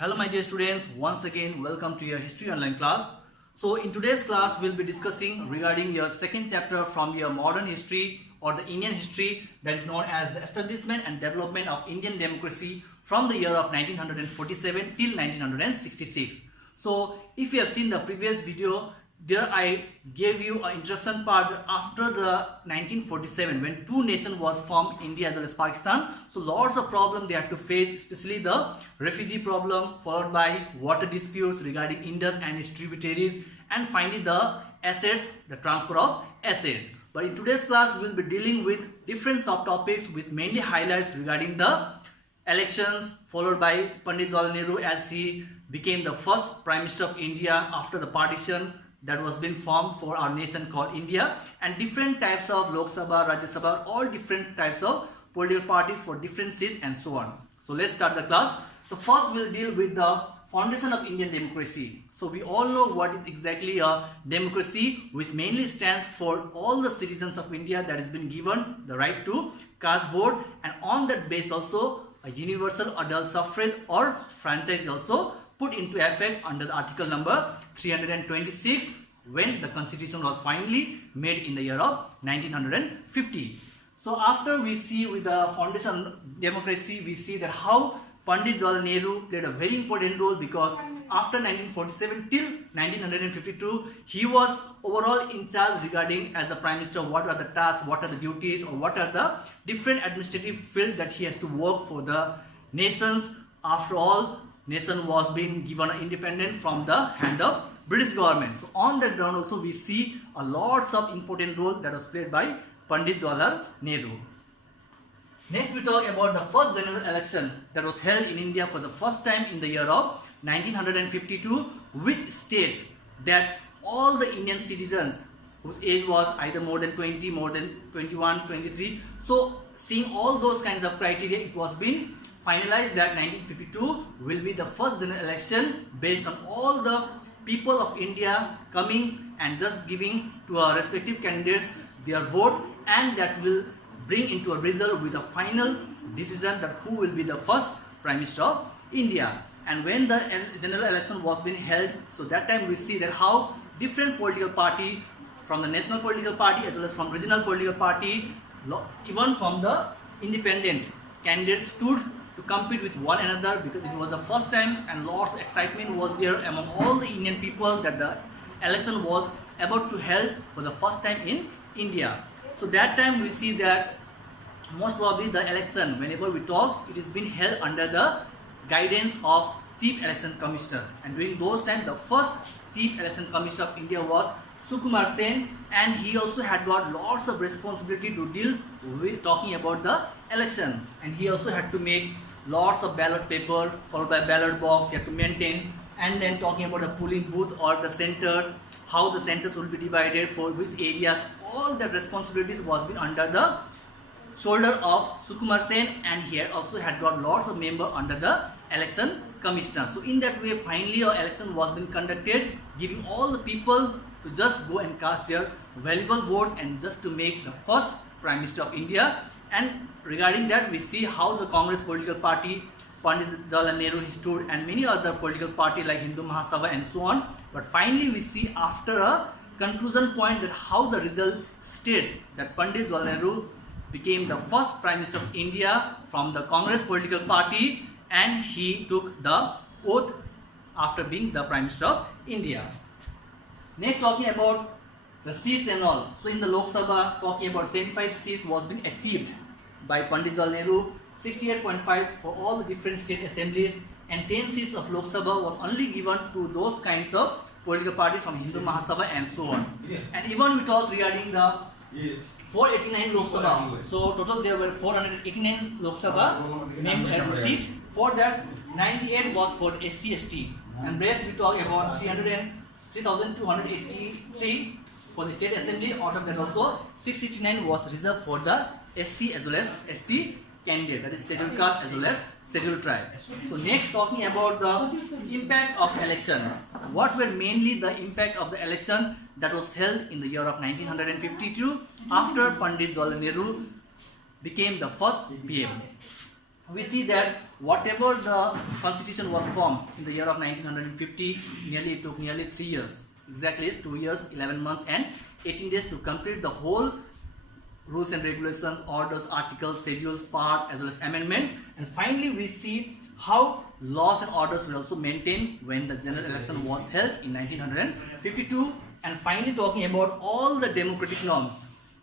Hello my dear students, once again welcome to your history online class. So in today's class we'll be discussing regarding your second chapter from your modern history or the Indian history, that is known as the establishment and development of Indian democracy from the year of 1947 till 1966. So if you have seen the previous video, there I gave you an introduction part after the 1947 when two nations was formed, India as well as Pakistan. So lots of problems they had to face, especially the refugee problem, followed by water disputes regarding Indus and its tributaries, and finally the assets, the transfer of assets. But in today's class we will be dealing with different subtopics with mainly highlights regarding the elections, followed by Pandit Jawaharlal Nehru as he became the first Prime Minister of India after the partition that was been formed for our nation called India, and different types of Lok Sabha, Rajya Sabha, all different types of political parties for different seats and so on. So let's start the class. So first we'll deal with the foundation of Indian democracy. So we all know what is exactly a democracy, which mainly stands for all the citizens of India that has been given the right to cast vote, and on that base also a universal adult suffrage or franchise is also put into effect under the article number 326 when the constitution was finally made in the year of 1950. So after we see with the foundation democracy, we see that how Pandit Jawaharlal Nehru played a very important role, because after 1947 till 1952 he was overall in charge regarding as a prime minister what are the tasks, what are the duties, or what are the different administrative fields that he has to work for the nations. After all, nation was being given independent from the hand of British government. So on that ground also we see a lots of important role that was played by Pandit Jawaharlal Nehru. Next we talk about the first general election that was held in India for the first time in the year of 1952, which states that all the Indian citizens whose age was either more than 20, more than 21, 23. So seeing all those kinds of criteria, it was been finalized that 1952 will be the first general election based on all the people of India coming and just giving to our respective candidates their vote, and that will bring into a result with a final decision that who will be the first Prime Minister of India. And when the general election was being held, so that time we see that how different political party, from the national political party as well as from regional political party, even from the independent candidates stood to compete with one another, because it was the first time and lots of excitement was there among all the Indian people that the election was about to held for the first time in India. So that time we see that most probably the election, whenever we talk, it is being held under the guidance of Chief Election Commissioner, and during those times the first Chief Election Commissioner of India was Sukumar Sen, and he also had got lots of responsibility to deal with talking about the election, and he also had to make lots of ballot paper followed by ballot box he had to maintain, and then talking about the polling booth or the centers, how the centers will be divided for which areas, all the responsibilities was been under the shoulder of Sukumar Sen, and he also had got lots of members under the election commissioner. So in that way finally our election was being conducted, giving all the people to just go and cast their valuable votes and just to make the first Prime Minister of India. And regarding that we see how the Congress political party, Pandit Jawaharlal Nehru he stood, and many other political parties like Hindu Mahasabha and so on. But finally we see after a conclusion point that how the result states that Pandit Jawaharlal Nehru became the first Prime Minister of India from the Congress political party, and he took the oath after being the Prime Minister of India. Next talking about the seats and all. So in the Lok Sabha, talking about 75 seats was been achieved by Pandit Jawaharlal Nehru, 68.5 for all the different state assemblies, and 10 seats of Lok Sabha was only given to those kinds of political parties from Hindu Mahasabha and so on. And even we talk regarding the 489 Lok Sabha. So total there were 489 Lok Sabha named as a seat. For that 98 was for SC/ST, and rest we talk about 3,283 for the state assembly. Out of that also 669 was reserved for the SC as well as ST candidate, that is scheduled caste as well as scheduled tribe. So next talking about the impact of election. What were mainly the impact of the election that was held in the year of 1952 after Pandit Jawaharlal Nehru became the first PM. we see that whatever the constitution was formed in the year of 1950, it took nearly 3 years. Exactly, it's 2 years, 11 months and 18 days to complete the whole rules and regulations, orders, articles, schedules, parts as well as amendment. And finally we see how laws and orders were also maintained when the general election was held in 1952. And finally talking about all the democratic norms.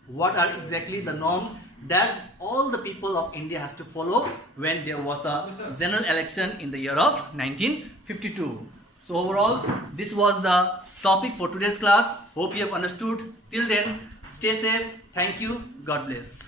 What are exactly the norms that all the people of India has to follow when there was a general election in the year of 1952. So overall, this was the topic for today's class. Hope you have understood. Till then, stay safe. Thank you. God bless.